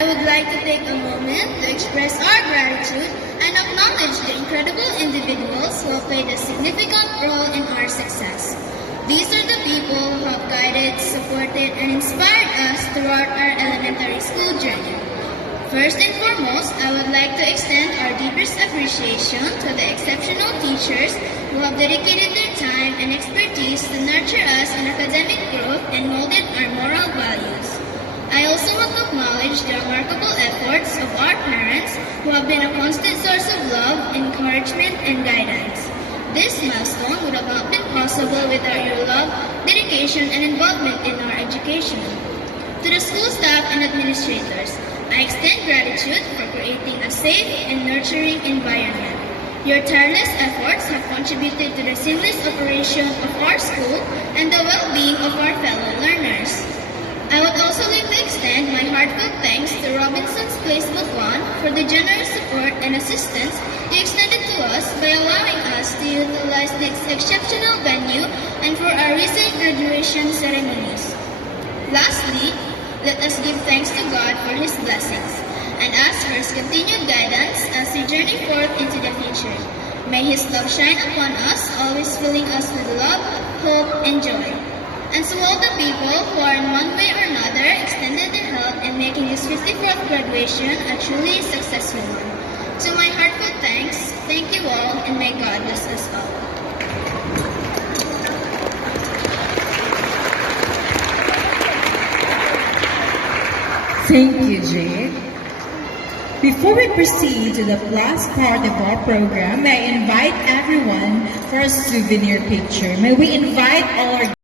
I would like to take a moment to express our gratitude and acknowledge the incredible individuals who have played a significant role in our success. These are the people who have guided, supported, and inspired us throughout our elementary school journey. First and foremost, I would like to extend our deepest appreciation to the exceptional teachers who have dedicated their time and expertise to nurture us in academic growth and molded our moral values. I also want to acknowledge the remarkable efforts of our parents who have been a constant source of love, encouragement, and guidance. This milestone would have not been possible without your love, dedication, and involvement in our education. To the school staff and administrators, I extend gratitude for creating a safe and nurturing environment. Your tireless efforts have contributed to the seamless operation of our school and the well-being of our fellow learners. I would also like to extend my heartfelt thanks to Robinson's Place Bukwan for the generous support and assistance he extended to us by allowing us to utilize this exceptional venue and for our recent graduation ceremonies. Lastly, let us give thanks to God for His blessings and ask for His continued guidance as we journey forth into the future. May His love shine upon us, always filling us with love, hope, and joy. And to all the people who are in one way or another extended their help in making this 54th graduation a truly successful one. To my heartfelt thanks, thank you all, and may God bless us all. Thank you, Jade. Before we proceed to the last part of our program, may I invite everyone for a souvenir picture. May we invite all our